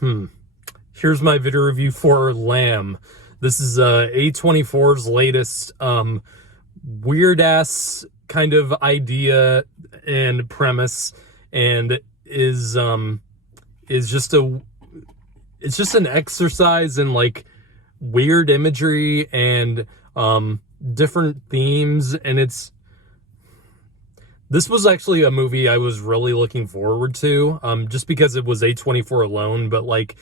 Here's my video review for Lamb. This is A24's latest weird ass kind of idea and premise, and is just it's just an exercise in like weird imagery and different themes, and this was actually a movie I was really looking forward to, just because it was A24 alone. But like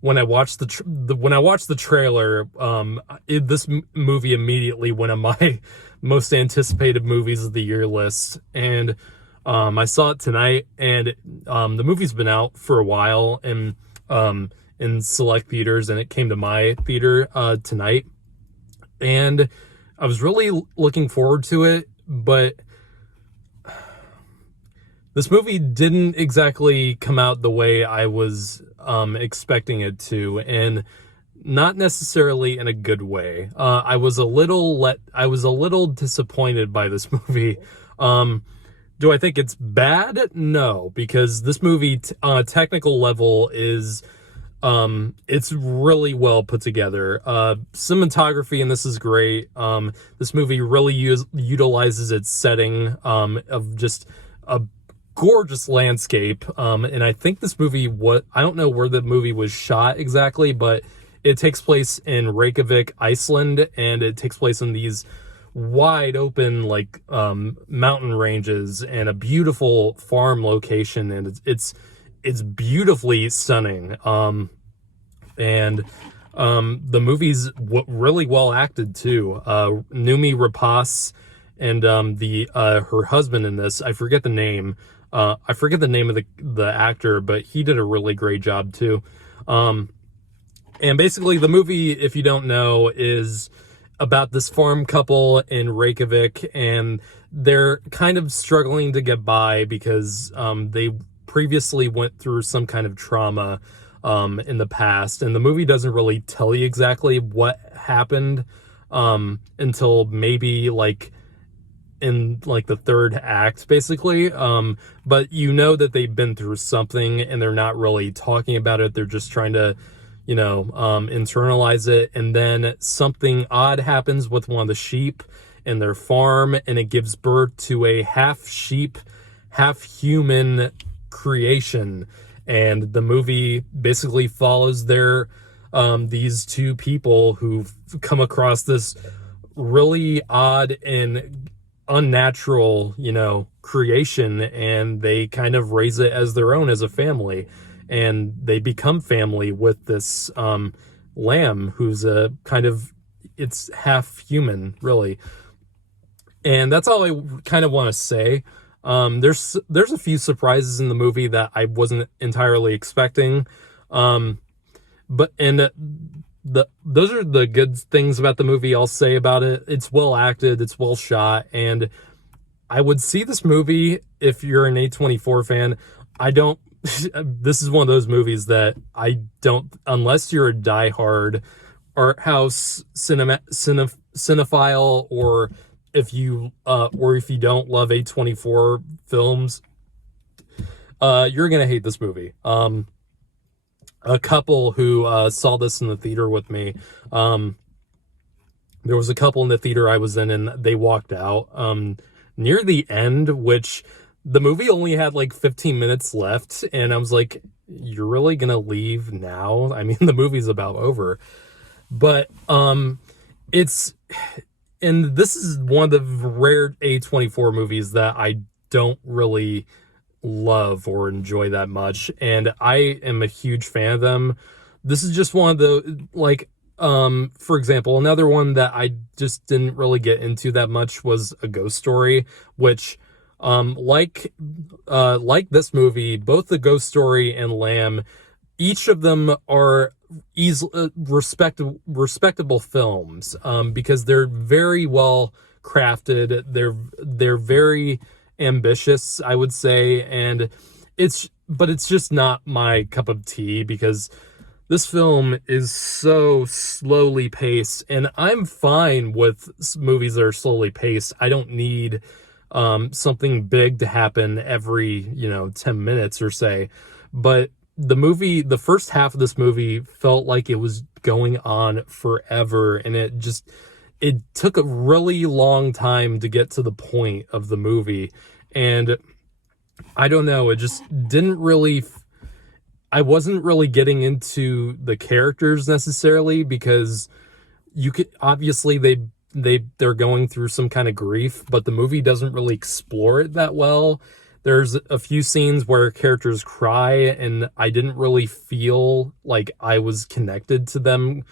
when I watched the trailer, this movie immediately went on my most anticipated movies of the year list, and I saw it tonight. And the movie's been out for a while and in select theaters, and it came to my theater tonight, and I was really looking forward to it, but this movie didn't exactly come out the way I was expecting it to, and not necessarily in a good way. I was a little disappointed by this movie. Do I think it's bad? No, because this movie on a technical level is it's really well put together. Cinematography in this is great. This movie really utilizes its setting of just a gorgeous landscape, and I think this movie, I don't know where the movie was shot exactly, but it takes place in Reykjavik, Iceland, and it takes place in these wide open like mountain ranges and a beautiful farm location, and it's beautifully stunning. And the movie's really well acted too. Noomi Rapace and her husband in this, I forget the name of the actor, but he did a really great job too. And basically the movie, if you don't know, is about this farm couple in Reykjavik, and they're kind of struggling to get by because they previously went through some kind of trauma in the past, and the movie doesn't really tell you exactly what happened until maybe like in like the third act, basically. But you know that they've been through something, and they're not really talking about it. They're just trying to, internalize it. And then something odd happens with one of the sheep in their farm, and it gives birth to a half sheep, half human creation. And the movie basically follows these two people who've come across this really odd and unnatural, creation, and they kind of raise it as their own as a family, and they become family with this lamb who's it's half human, really. And that's all I kind of want to say. There's a few surprises in the movie that I wasn't entirely expecting. Those are the good things about the movie I'll say about it. It's well acted, it's well shot, and I would see this movie if you're an A24 fan. This is one of those movies that I don't, unless you're a diehard art house cinephile, or if you don't love A24 films, you're gonna hate this movie. A couple who saw this in the theater with me, there was a couple in the theater I was in, and they walked out near the end, which the movie only had like 15 minutes left, and I was like, you're really gonna leave now? I mean, the movie's about over. But and this is one of the rare A24 movies that I don't really love or enjoy that much, and I am a huge fan of them. This is just one of the, like, for example, another one that I just didn't really get into that much was A Ghost Story, which like this movie, both The Ghost Story and Lamb, each of them are respectable films, because they're very well crafted. They're very ambitious, I would say, and it's just not my cup of tea, because this film is so slowly paced, and I'm fine with movies that are slowly paced. I don't need something big to happen every 10 minutes or say, but the first half of this movie felt like it was going on forever, and it took a really long time to get to the point of the movie. And I don't know, it just didn't really, I wasn't really getting into the characters necessarily, because you could obviously they're going through some kind of grief, but the movie doesn't really explore it that well. There's a few scenes where characters cry, and I didn't really feel like I was connected to them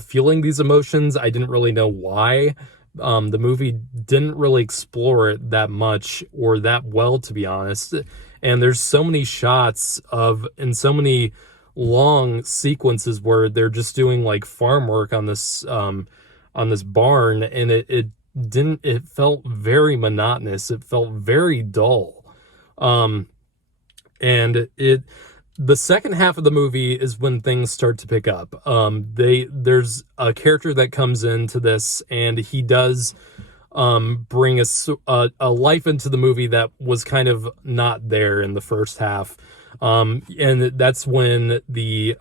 feeling these emotions. I didn't really know why. The movie didn't really explore it that much or that well, to be honest. And there's so many shots and so many long sequences where they're just doing like farm work on this barn, and it felt very monotonous. It felt very dull. And the second half of the movie is when things start to pick up. There's a character that comes into this, and he does bring a life into the movie that was kind of not there in the first half. And that's when the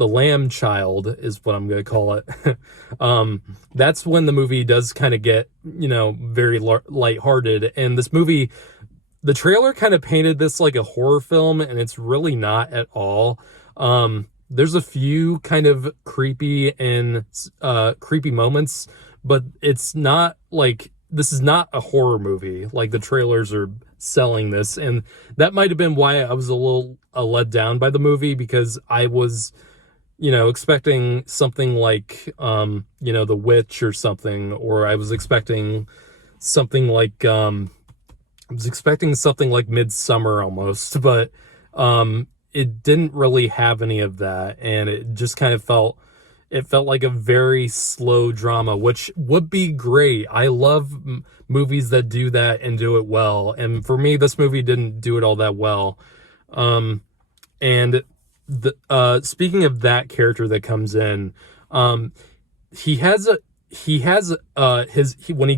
lamb child is what I'm going to call it. That's when the movie does kind of get, very lighthearted. And this movie, the trailer kind of painted this like a horror film, and it's really not at all. There's a few kind of creepy moments, but it's not like, this is not a horror movie like the trailers are selling this. And that might have been why I was a little let down by the movie, because I was, expecting something like, The Witch or something, or I was expecting something like, Midsummer almost, but it didn't really have any of that, and it just kind of felt like a very slow drama, which would be great. I love movies that do that and do it well, and for me, this movie didn't do it all that well. And speaking of that character that comes in, when he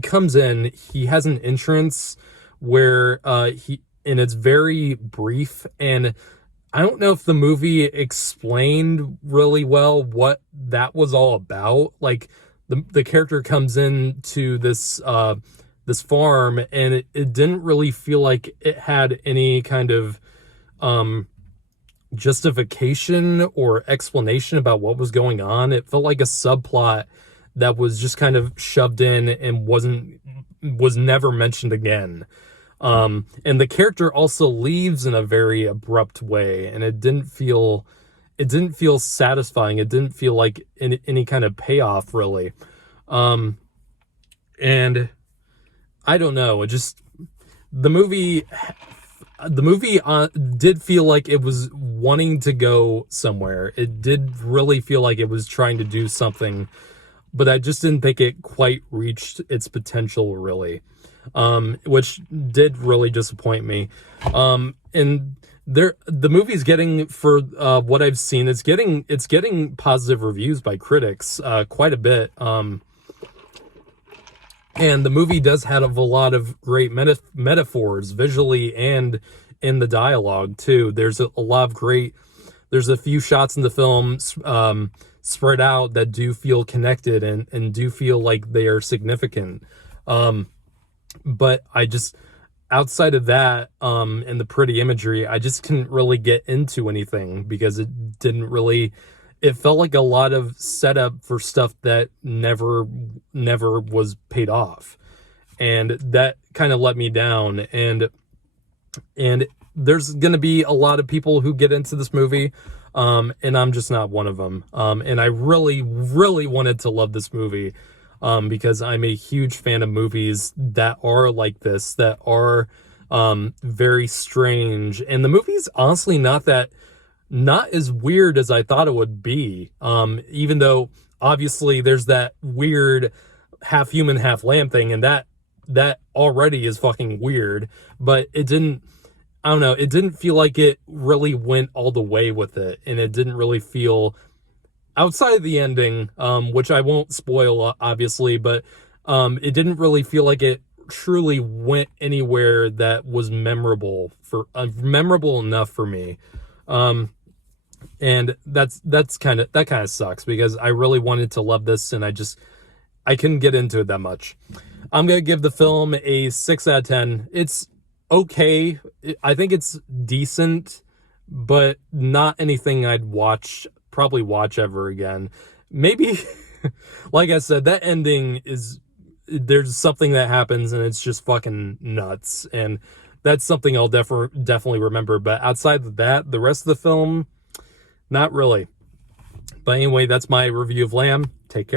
comes in, he has an entrance where and it's very brief, and I don't know if the movie explained really well what that was all about. Like, the character comes in to this farm, and it didn't really feel like it had any kind of justification or explanation about what was going on. It felt like a subplot that was just kind of shoved in and was never mentioned again. And the character also leaves in a very abrupt way, and it didn't feel satisfying. It didn't feel like any kind of payoff, really. And I don't know, the movie did feel like it was wanting to go somewhere. It did really feel like it was trying to do something, but I just didn't think it quite reached its potential, really. Which did really disappoint me. And the movie's getting, for what I've seen, it's getting positive reviews by critics, quite a bit. And the movie does have a lot of great metaphors visually and in the dialogue too. There's there's a few shots in the film spread out that do feel connected and do feel like they are significant. But outside of that, and the pretty imagery, I just couldn't really get into anything, because it felt like a lot of setup for stuff that never was paid off. And that kind of let me down. And there's going to be a lot of people who get into this movie, and I'm just not one of them. And I really, really wanted to love this movie, because I'm a huge fan of movies that are like this, that are very strange. And the movie's honestly not as weird as I thought it would be, even though obviously there's that weird half human, half lamb thing, and that already is fucking weird. But it didn't feel like it really went all the way with it, and it didn't really feel, outside of the ending, which I won't spoil, obviously, but it didn't really feel like it truly went anywhere that was memorable enough for me. And that kind of sucks, because I really wanted to love this, and I couldn't get into it that much. I'm going to give the film a 6 out of 10. It's okay. I think it's decent, but not anything I'd probably watch ever again. Maybe, like I said, that ending there's something that happens and it's just fucking nuts. And that's something I'll definitely remember. But outside of that, the rest of the film, not really. But anyway, that's my review of Lamb. Take care.